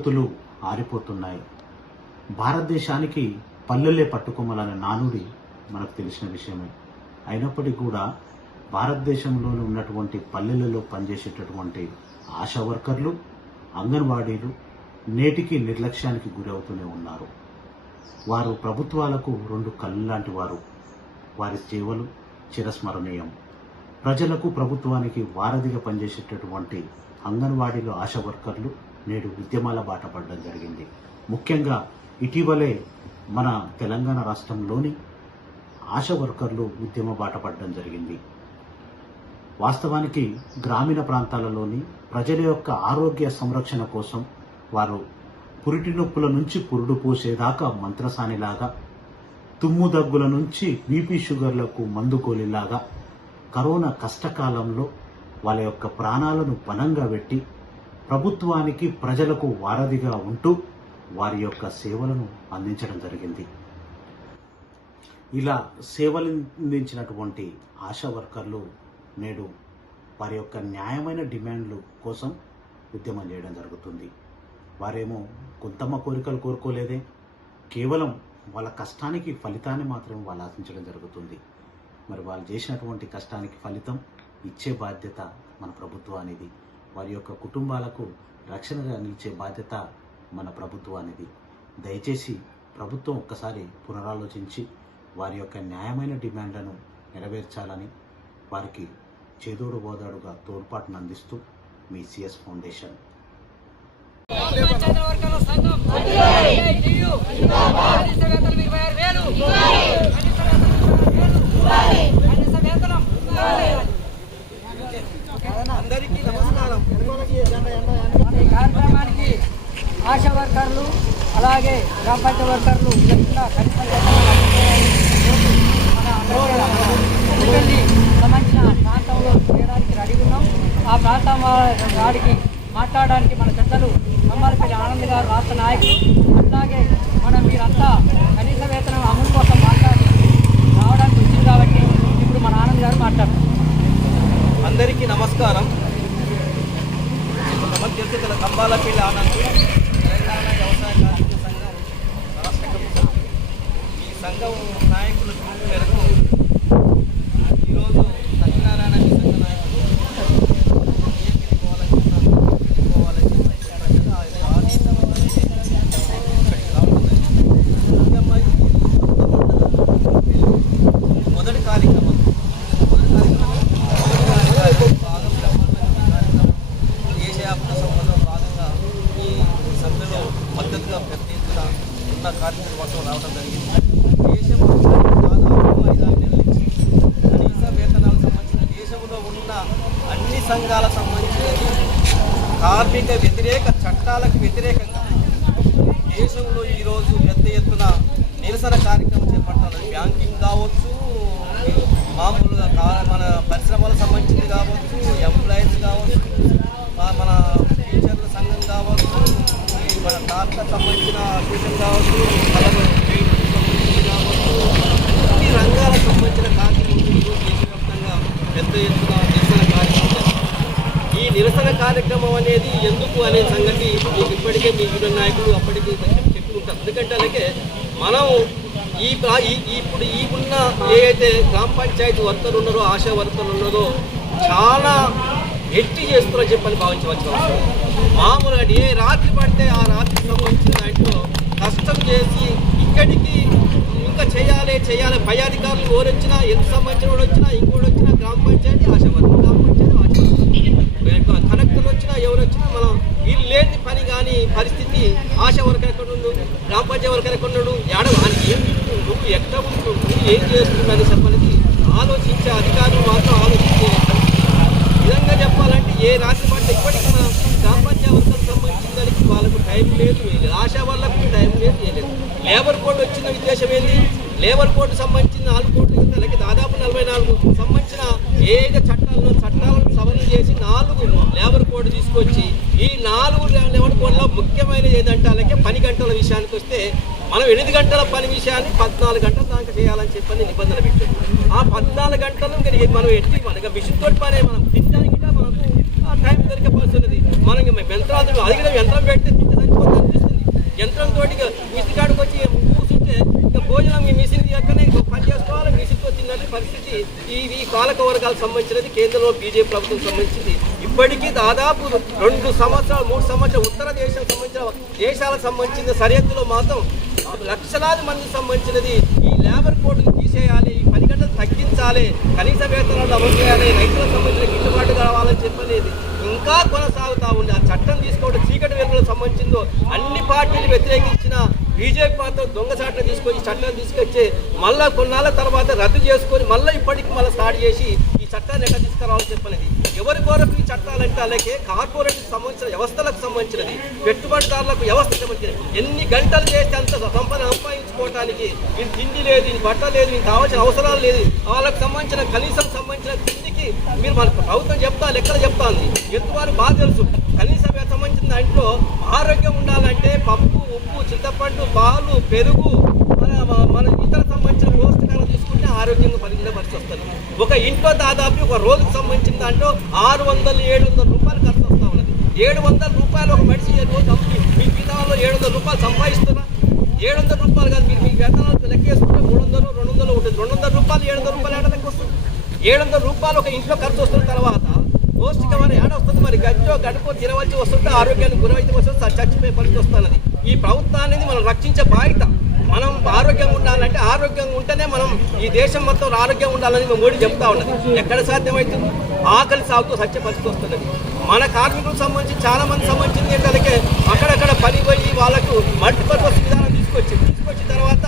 స్థితిగతులు ఆరిపోతున్నాయి. భారతదేశానికి పల్లెలే పట్టుకొమ్మలనే నానుడి మనకు తెలిసిన విషయమే. అయినప్పటికీ కూడా భారతదేశంలోనే ఉన్నటువంటి పల్లెలలో పనిచేసేటటువంటి ఆశా వర్కర్లు, అంగన్వాడీలు నేటికి నిర్లక్ష్యానికి గురవుతూనే ఉన్నారు. వారు ప్రభుత్వాలకు రెండు కళ్ళు లాంటి వారు. వారి సేవలు చిరస్మరణీయం. ప్రజలకు ప్రభుత్వానికి వారధిగా పనిచేసేటటువంటి అంగన్వాడీలు, ఆశా వర్కర్లు నేడు ఉద్యమాల బాట పడడం జరిగింది. ముఖ్యంగా ఇటీవలే మన తెలంగాణ రాష్ట్రంలోని ఆశా వర్కర్లు ఉద్యమ బాట పడడం జరిగింది. వాస్తవానికి గ్రామీణ ప్రాంతాలలోని ప్రజల యొక్క ఆరోగ్య సంరక్షణ కోసం వారు పురిటి నొప్పుల నుంచి పురుడు పోసేదాకా మంత్రసానిలాగా, తుమ్ము దగ్గుల నుంచి బీపీ షుగర్లకు మందుకోలిలాగా కరోనా కష్టకాలంలో వాళ్ళ యొక్క ప్రాణాలను పణంగా పెట్టి ప్రభుత్వానికి, ప్రజలకు వారధిగా ఉంటూ వారి యొక్క సేవలను అందించడం జరిగింది. ఇలా సేవలు అందించినటువంటి ఆశా వర్కర్లు నేడు వారి యొక్క న్యాయమైన డిమాండ్లు కోసం ఉద్యమం చేయడం జరుగుతుంది. వారేమో కొంతమ్మ కోరికలు కోరుకోలేదే, కేవలం వాళ్ళ కష్టానికి ఫలితాన్ని మాత్రమే వాళ్ళు ఆశించడం జరుగుతుంది. మరి వాళ్ళు చేసినటువంటి కష్టానికి ఫలితం ఇచ్చే బాధ్యత మన ప్రభుత్వానిది. వారి యొక్క కుటుంబాలకు రక్షణగా నిలిచే బాధ్యత మన ప్రభుత్వానిది. దయచేసి ప్రభుత్వం ఒక్కసారి పునరాలోచించి వారి యొక్క న్యాయమైన డిమాండ్లను నెరవేర్చాలని వారికి చేదోడు బోదాడుగా తోడ్పాటును అందిస్తూ మీ సిఎస్ ఫౌండేషన్. అందరికీ నమస్కారం. ఈ కార్యక్రమానికి ఆశా వర్కర్లు అలాగే గ్రామ పంచాయతీ వర్కర్లు సంబంధించిన ప్రాంతంలో చేయడానికి రెడీ ఉన్నాం. ఆ ప్రాంతం వాడికి మాట్లాడడానికి మన పెద్దలు కమ్మాలపల్లి ఆనంద్ గారు రాష్ట్ర నాయకులు, అట్లాగే మీరంతా కనీస వేతనం అమలు కోసం మాట్లాడి రావడానికి వచ్చింది కాబట్టి ఇప్పుడు మన ఆనంద్ గారు మాట్లాడతారు. అందరికీ నమస్కారం. తెలిసిన కంబాలపల్లి ఆనంద్, తెలంగాణ వ్యవసాయ కార్మిక సంఘం రాష్ట్ర కమిటీ. ఈ సంఘం నాయకుల పిలుపు మేరకు ఈరోజు సత్యనారాయణ సంఘ నాయకులు మొదటి కార్యక్రమం దేశవ్యాప్త సంబంధం భాగంగా ఈ సభ్యులు మద్దతుగా ప్రత్యేకంగా ఉన్న కార్మికుల కోసం రావడం జరిగింది. దేశంలో దాదాపు 5-6 నెలల నుంచి కనీస వేతనాలకు సంబంధించిన దేశంలో ఉన్న అన్ని సంఘాలకు సంబంధించినది కార్మిక వ్యతిరేక చట్టాలకు వ్యతిరేకంగా దేశంలో ఈరోజు పెద్ద ఎత్తున నిరసన కార్యక్రమం చేపట్టాలని, బ్యాంకింగ్ కావచ్చు, మామూలుగా మన పరిశ్రమలకు సంబంధించింది కావచ్చు, ఎంప్లాయీస్ కావచ్చు, మన టీచర్ల సంఘం కావచ్చు, మన డాక్టర్ సంబంధించిన ట్యూషన్ కావచ్చు, కళలు సంబంధించింది కావచ్చు, అన్ని రంగాలకు సంబంధించిన కార్యక్రమాలు దేశవ్యాప్తంగా పెద్ద ఎత్తున నిరసన కార్యక్రమం చేస్తారు. ఈ నిరసన కార్యక్రమం అనేది ఎందుకు అనే సంగతి మీకు ఇప్పటికే మీ యూనియన్ నాయకులు అప్పటికి చెప్పుకుంటారు. ఎందుకంటే అలాగే మనం ఇప్పుడు ఈ ఉన్న ఏదైతే గ్రామ పంచాయతీ వర్కర్లు ఉన్నారో, ఆశా వర్కర్లు ఉన్నారో చాలా ఎట్టి చేస్తున్నారని చెప్పని భావించవచ్చు. మామూలుగా ఏ రాత్రి పడితే ఆ రాత్రికి సంబంధించిన దాంట్లో కష్టం చేసి ఇక్కడికి ఇంకా చేయాలి పై అధికారులు ఎవరు వచ్చినా, ఎంత సంబంధించిన వాడు వచ్చినా, ఇంకోటి వచ్చినా గ్రామ పంచాయతీ ఆశా వర్కర్, గ్రామ పంచాయతీ ఆశా వర్కర్, కలెక్టర్లు వచ్చినా ఎవరు వచ్చినా మనం వీళ్ళు లేని పని కానీ పరిస్థితి. ఆశా వర్కర్ ఎక్కడ ఉండు, గ్రామ పంచాయతీ వర్కర్ ఎక్కడ ఉన్నాడు, ఏం ఉంటుండు, ఎక్కడ ఉంటుండు, ఏం చేస్తుందని చెప్పనేది ఆలోచించే అధికారులు మాత్రం ఆలోచించే విధంగా చెప్పాలంటే ఏ రాత్రి పడితే ఇప్పటికీ మన గ్రామ పంచాయతీ వర్కర్లకు సంబంధించిన దానికి వాళ్ళకు టైం లేదు, ఆశా వాళ్ళకు టైం లేదు. లేబర్ కోడ్ వచ్చిన ఉద్దేశం ఏంటి? లేబర్ కోడ్ సంబంధించిన 4 కోట్లు అలాగే దాదాపు 44 సంబంధించిన ఏదైతే చట్టాలను సవరణ చేసి 4 లేబర్ కోడ్ తీసుకొచ్చి ఈ 4 లేబర్ కోడ్లో ముఖ్యమైనది ఏదంటే అలాగే పని గంటల విషయానికి వస్తే మనం 8 గంటల పని విషయాన్ని 14 గంటల దాకా చేయాలని చెప్పని నిబంధన పెట్టారు. ఆ 14 గంటలు మనం ఎట్టి మనకి మిషన్ తోటి పనే మనం తినడానికి మనకు టైం దొరికే పరిస్థితి. మనం యంత్రాలు అడిగిన యంత్రం పెడితే తింటే సరిపోతుంది అనిపిస్తుంది. యంత్రంతో మిషన్ కాడికి వచ్చి కూర్చుంటే ఇంకా భోజనం ఈ మిషన్ ఎక్కడనే పని చేసుకోవాలి, మిషన్తో తిన్నట్టు పరిస్థితి. ఈ పాలక వర్గాలకు సంబంధించినది కేంద్రంలో బీజేపీ ప్రభుత్వం సంబంధించింది. ఇప్పటికీ దాదాపు 2 సంవత్సరాలు 3 సంవత్సరాలు ఉత్తర దేశాలకు సంబంధించిన దేశాలకు సంబంధించిన సరిహద్దులో మాత్రం లక్షలాది మందికి సంబంధించినది ఈ లేబర్ కోడ్ని తీసేయాలి, ఈ 10 గంటలు తగ్గించాలి, కనీస వేతనాలు అమలు చేయాలి, రైతులకు సంబంధించిన గిట్టుబాటు కావాలని చెప్పనేది ఇంకా కొనసాగుతూ ఉంది. ఆ చట్టం తీసుకోవడం చీకటి వెలుగులకు సంబంధించిందో అన్ని పార్టీలు వ్యతిరేకించిన బీజేపీ మాత్రం దొంగసాట్లు తీసుకొచ్చి చట్టాన్ని తీసుకొచ్చి మళ్ళీ కొన్నాళ్ళ తర్వాత రద్దు చేసుకొని మళ్ళీ ఇప్పటికి మళ్ళీ స్టార్ట్ చేసి ఈ చట్టాన్ని ఎక్కడ తీసుకురావాలని చెప్పనేది. ఎవరి కొరకు ఈ చట్టాలంటే అలాగే కార్పొరేట్కి సంబంధించిన వ్యవస్థలకు సంబంధించినది, పెట్టుబడిదారులకు వ్యవస్థ సంబంధించినది. ఎన్ని గంటలు చేస్తే అంత సంపద సంపాదించుకోవడానికి ఇది తిండి లేదు, ఇది బట్ట లేదు, ఇది కావాల్సిన అవసరాలు లేదు. వాళ్ళకి సంబంధించిన కనీసం సంబంధించిన తిండికి మీరు మన ప్రభుత్వం చెప్తా లెక్కలు చెప్తాంది. ఎత్తువారు బాగా తెలుసు. కనీసం సంబంధించిన దాంట్లో ఆరోగ్యం ఉండాలంటే పప్పు, ఉప్పు, చింతపండు, పాలు, పెరుగు, మన ఇతర సంబంధించిన పౌష్టికాలు తీసుకుంటే ఆరోగ్యంగా పరిగిన పరిస్థితి వస్తుంది. ఒక ఇంట్లో దాదాపు ఒక రోజుకు సంబంధించిన దాంట్లో 600-700 రూపాయలు ఖర్చు వస్తూ ఉన్నది. 700 రూపాయలు ఒక మనిషి రోజు మీ జీతాల్లో 700 రూపాయలు సంపాదిస్తున్నా. 700 రూపాయలు కాదు, మీరు మీ వేతనాలు లెక్కేసుకుంటే 300-200 ఉంటుంది. 200 రూపాయలు 700 రూపాయలు ఏడ లెక్క వస్తుంది. 700 రూపాయలు ఒక ఇంట్లో ఖర్చు వస్తున్న తర్వాత పౌష్టికమైన ఏడ వస్తుంది. మరి గజ్జో గడుపో తినవలసి వస్తుంటే ఆరోగ్యానికి గురైతే వస్తుంది, చచ్చిపోయే పరిస్థితి వస్తున్నది. ఈ ప్రభుత్వాన్ని మనం రక్షించే బాధ్యత. మనం ఆరోగ్యంగా ఉండాలంటే ఆరోగ్యంగా ఉంటేనే మనం ఈ దేశం మొత్తం ఆరోగ్యంగా ఉండాలని మోడీ చెప్తా ఉన్నది. ఎక్కడ సాధ్యమవుతుంది? ఆకలి సాగుతూ సత్య పరిస్థితి వస్తున్నది. మన కార్మికులకు సంబంధించి చాలా మంది సంబంధించింది ఏంటంటే అక్కడక్కడ పని పోయి వాళ్ళకు మల్టీపర్పస్ విధానం తీసుకొచ్చిన తర్వాత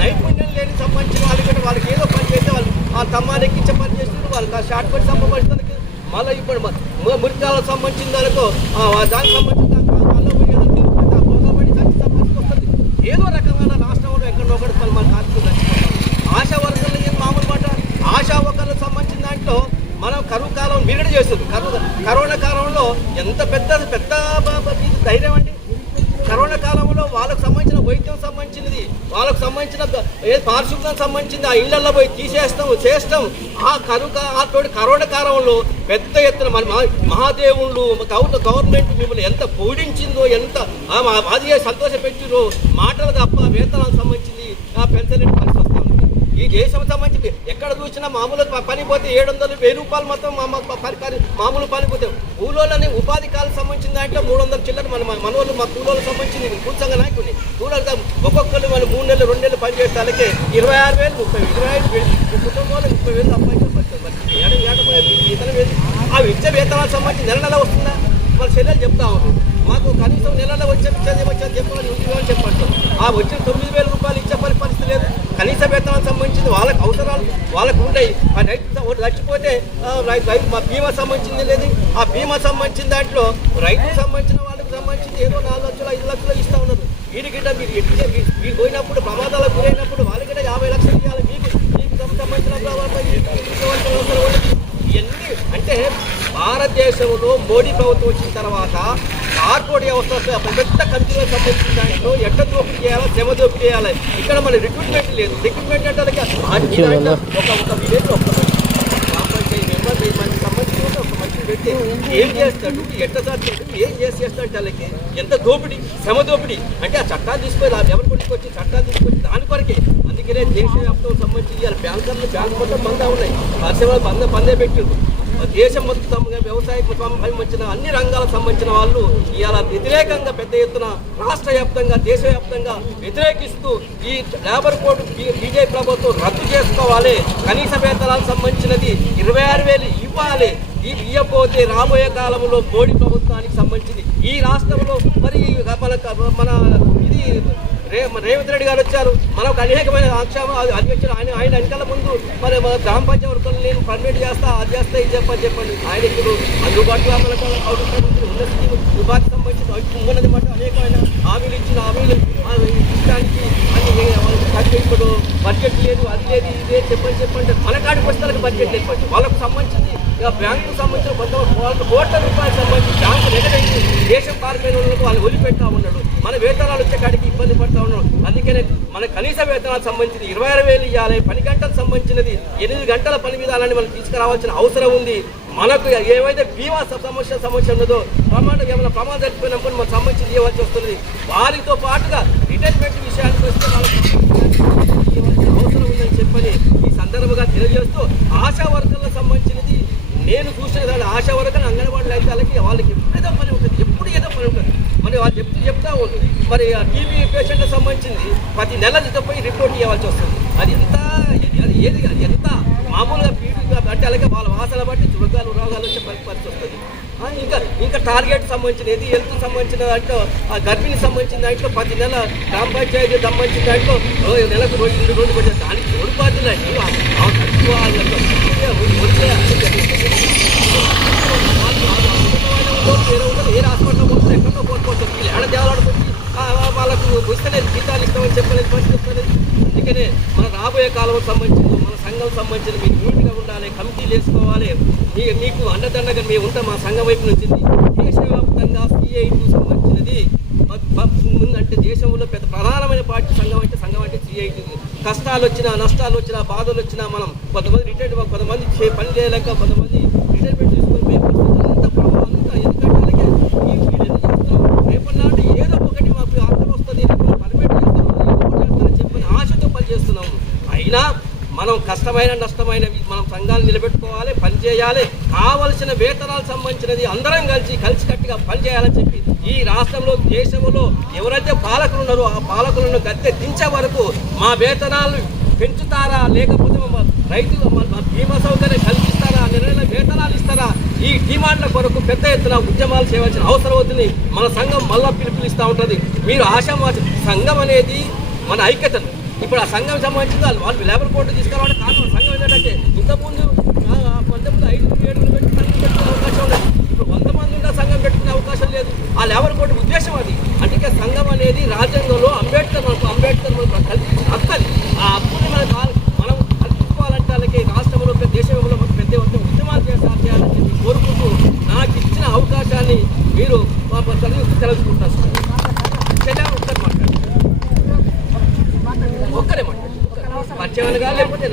నైపుణ్యం లేని సంబంధించిన వాళ్ళకి ఏదో పని చేస్తే వాళ్ళు ఆ తమ్మాలు ఎక్కించే పని చేస్తున్నారు. వాళ్ళకి షార్ట్ కట్ సంబంధించడానికి మళ్ళీ ఇప్పుడు మురికాలకు సంబంధించిన దానికి దానికి సంబంధించిన ఏదో రకంగా రాష్ట్రంలో ఎక్కడో ఒకటి మన కార్మికులు రక్షించాలి. ఆశా వర్కర్లు ఏం మామూలు మాట. ఆశా వర్కర్లకు సంబంధించిన దాంట్లో మనం కరువు కాలం విరడి చేస్తుంది. కరోనా కాలంలో ఎంత పెద్ద ధైర్యం అండి. కరోనా కాలంలో వాళ్ళకు సంబంధించిన వైద్యం సంబంధించినది, వాళ్ళకు సంబంధించిన పారిశుద్ధ్యం సంబంధించింది ఆ ఇళ్లలో పోయి చేస్తాం. ఆ కరోనా కాలంలో పెద్ద ఎత్తున మన మహాదేవుళ్ళు గవర్నమెంట్ మిమ్మల్ని ఎంత పోడించిందో, ఎంత అది సంతోషపెట్టిరో మాటలు తప్ప వేతనాలకు సంబంధించింది ఆ పెన్షన్ పరిస్థితి వస్తుంది. ఈ దేశం సంబంధించి ఎక్కడ చూసినా మామూలు పని పోతే 700-1000 రూపాయలు మొత్తం మామూలు పని పోతే కూలోళ్ళని ఉపాధి కాలకు సంబంధించిన దాంట్లో 300 చిల్లర మనోళ్ళు మా కూలోళ్ళకి సంబంధించింది కూల్చంగా నాయకుని కూలోళ్ళకి ఒక్కొక్కరు మనం 3 నెలలు 2 నెలలు పని చేస్తానికి 26,000, 30,000, 25,000 కుటుంబంలో 30,000 సంపాదించారు. అవి ఇచ్చే వేతనాలకు సంబంధించి నెల వస్తుందా? వాళ్ళ చెల్లెలు చెప్తా ఉన్నారు మాకు కనీసం నెలలో వచ్చేది చెప్పాలని చెప్పండి. ఆ వచ్చిన 9,000 రూపాయలు ఇచ్చే పరిస్థితి లేదు. కనీస వేతనాలకు సంబంధించింది వాళ్ళకి అవసరాలు వాళ్ళకు ఉంటాయి. ఆ రైతు చచ్చిపోతే బీమా సంబంధించింది లేదు. ఆ బీమా సంబంధించిన దాంట్లో రైతుకు సంబంధించిన వాళ్ళకి సంబంధించింది ఏదో 4 లక్షలు 5 లక్షలు ఇస్తూ ఉన్నారు. వీడికిట మీరు పోయినప్పుడు ప్రమాదాలకు గురైనప్పుడు వాళ్ళకిట 50 లక్షలు ఇవ్వాలి. మీకు సంబంధించిన ఇవన్నీ అంటే భారతదేశంలో మోడీ ప్రభుత్వం వచ్చిన తర్వాత కార్పొరేట్ వ్యవస్థ పెద్ద కంపెనీలకు సంబంధించిన దాంట్లో ఎట్ట దోపిడీ చేయాలి, శ్రమ దోపిడీ చేయాలి. ఇక్కడ మన రిక్రూట్మెంట్ లేదు. రిక్రూట్మెంట్ అంటే ఒక విలేజ్ ఒక గ్రామ పంచాయతీ మెంబర్ 1000 మందికి సంబంధించిన ఒక మనిషిని పెట్టి ఏం చేస్తాడు, ఎట్ట చేస్తాడు, ఏం చేస్తాడు, వాళ్ళకి ఎంత దోపిడీ, శ్రమ దోపిడీ. అంటే ఆ చట్టాలు తీసుకొని ఎవరి కొట్టుకొచ్చి చట్టాలు తీసుకొచ్చి దాని కొరకే. అందుకనే దేశవ్యాప్తం సంబంధించి బ్యాంకర్లు బ్యాంకు మొత్తం బందా ఉన్నాయి. పరిశ్రమలు బందే పెట్టిండ్రు. దేశం మొత్తం వ్యవసాయ సంబంధించిన అన్ని రంగాలకు సంబంధించిన వాళ్ళు ఇవాళ వ్యతిరేకంగా పెద్ద ఎత్తున రాష్ట్ర వ్యాప్తంగా దేశవ్యాప్తంగా వ్యతిరేకిస్తూ ఈ లేబర్ కోడ్ బీజేపీ ప్రభుత్వం రద్దు చేసుకోవాలి. కనీస వేతనాలకు సంబంధించినది 26,000 ఇవ్వాలి. ఇవ్వకపోతే రాబోయే కాలంలో మోడీ ప్రభుత్వానికి సంబంధించింది ఈ రాష్ట్రంలో మరి మన ఇది రేవంత్ రెడ్డి గారు వచ్చారు. మనకు అనేకమైన ఆక్షేపం అది వచ్చిన ఆయన వెనకాల ముందు మరి మన గ్రామ పంచాయతీ వర్గాలు నేను పర్మిట్ చేస్తా, అది చేస్తా, ఇది చెప్పండి. ఆయన ఇప్పుడు అందుబాటులో మనకు ఉన్న స్కీమ్ ఉపాధి సంబంధించిన ఉన్నది మాట అనేకమైన హామీలు ఇచ్చిన హామీలు ఇష్టానికి అన్ని ఇప్పుడు బడ్జెట్ లేదు, అది లేదు, ఇదే చెప్పండి. మన కాడికి వస్తే బడ్జెట్ లేదు. వాళ్ళకు సంబంధించింది ఇక బ్యాంకుకు సంబంధించిన కొంతమంది కోట్ల రూపాయలకు సంబంధించి బ్యాంకు ఎగదైంది దేశం పారిపోయిన వాళ్ళకు వాళ్ళు వదిలిపెడతా ఉన్నాడు. మన వేతనాలు వచ్చే కాడికి ఇబ్బంది పడతా ఉన్నాడు. అందుకనే మన కనీస వేతనాలకు సంబంధించి 26,000 ఇవ్వాలి. 10 గంటలకు సంబంధించినది 8 గంటల పని విధానాన్ని మనం తీసుకురావాల్సిన అవసరం ఉంది. మనకు ఏవైతే బీమా సమస్య ఉన్నదో ఏమైనా ప్రమాదం జరిగిపోయినప్పుడు మనకు సంబంధించి ఇవ్వాల్సి వస్తుంది. వారితో పాటుగా రిటైర్మెంట్ విషయానికి వస్తే వాళ్ళకి ఇవ్వాల్సిన అవసరం ఉందని చెప్పని ఈ సందర్భంగా తెలియజేస్తూ ఆశా వర్కర్లకు సంబంధించినది నేను చూసిన దాన్ని ఆశా వర్కర్లు అంగన్వాడీ అయితే వాళ్ళకి ఎప్పుడేదో పని ఉంటుంది, ఎప్పుడు ఏదో పని ఉంటుంది. మరి వాళ్ళు చెప్తా ఉంటుంది. మరి ఆ టీబీ పేషెంట్కి సంబంధించింది ప్రతి నెల పోయి రిపోర్ట్ ఇవ్వాల్సి వస్తుంది. అది ఎంత మామూలుగా పీడీగా అంటే అలాగే వాళ్ళ వాసన బట్టి రోగాలు వచ్చే పరిస్థితి వస్తుంది. ఇంకా టార్గెట్ సంబంధించిన ఏది హెల్త్ సంబంధించిన దాంట్లో ఆ గర్భిణికి సంబంధించిన దాంట్లో ప్రతి నెల గ్రామ పంచాయతీ సంబంధించిన దాంట్లో నెలకు 2 రోజులు పడితే దానికి 2 బాధ్యతలు ఏ హాస్పిటల్లో పోతుంది, ఎక్కడో పోతుంది, ఏడ దేవాలడుతుంది, వాళ్ళకు వస్తలేదు జీతాలు ఇస్తామని చెప్పలేదు, పరిస్థితి. అందుకనే మన రాబోయే కాలం సంబంధించింది మన సంఘం సంబంధించిన మీకు నీట్గా ఉండాలి, కమిటీలు వేసుకోవాలి. మీకు అండదండగా మేము ఉంటాం మా సంఘం వైపు నుంచి. దేశవ్యాప్తంగా CIT సంబంధించినది ముందంటే దేశంలో పెద్ద ప్రధానమైన పార్టీ సంఘం అంటే CIT. కష్టాలు వచ్చినా నష్టాలు వచ్చినా బాధలు వచ్చినా మనం కొంతమంది కొంతమంది పని చేయలేక కొంతమంది రిటైర్మెంట్ తీసుకొని పోయే అంతా ఎందుకంటే రేపటి నాటి ఏదో ఒకటి మాకు అర్థం వస్తుంది, పర్మిట్ చేస్తామని చెప్పని ఆశతో పనిచేస్తున్నాము. అయినా మనం కష్టమైన నష్టమైన మనం సంఘాలు నిలబెట్టుకోవాలి, పనిచేయాలి. కావలసిన వేతనాలకు సంబంధించినది అందరం కలిసికట్టుగా పనిచేయాలని చెప్పి ఈ రాష్ట్రంలో దేశంలో ఎవరైతే పాలకులు ఉన్నారో ఆ పాలకులను గద్దె దించే వరకు మా వేతనాలు పెంచుతారా, లేకపోతే రైతు బీమా సౌకర్యం కల్పిస్తారా, నెల వేతనాలు ఇస్తారా, ఈ డిమాండ్ల కొరకు పెద్ద ఎత్తున ఉద్యమాలు చేయవలసిన అవసరం అవుతుంది. మన సంఘం మళ్ళా పిలుపునిస్తూ ఉంటుంది. మీరు ఆశామాసి సంఘం అనేది మన ఐక్యతను ఇప్పుడు ఆ సంఘం సంబంధించింది వాళ్ళు లేబర్ కోర్టు తీసుకురావడం కారణం సంఘం ఏంటంటే ఇంతకుముందు 5-7 పెట్టి సంఘం పెట్టుకునే అవకాశం ఉండదు. ఇప్పుడు 100 మంది ఉన్న సంఘం పెట్టుకునే అవకాశం లేదు. ఆ లేబర్ కోర్టు ఉద్దేశం అది. అందుకే సంఘం అనేది రాజ్యాంగంలో అంబేద్కర్ మనకు కల్పించిన హక్కు అది. ఆ హక్కుని మనం కల్పించుకోవాలంటే అలాగే రాష్ట్రంలో దేశంలో పెద్ద ఉద్యమాలు చేయాలని చెప్పి కోరుకుంటూ నాకు ఇచ్చిన అవకాశాన్ని మీరు తెలుసుకుంటారు. ఒక్కరే మాట్లాడు పరిచయం లేకపోతే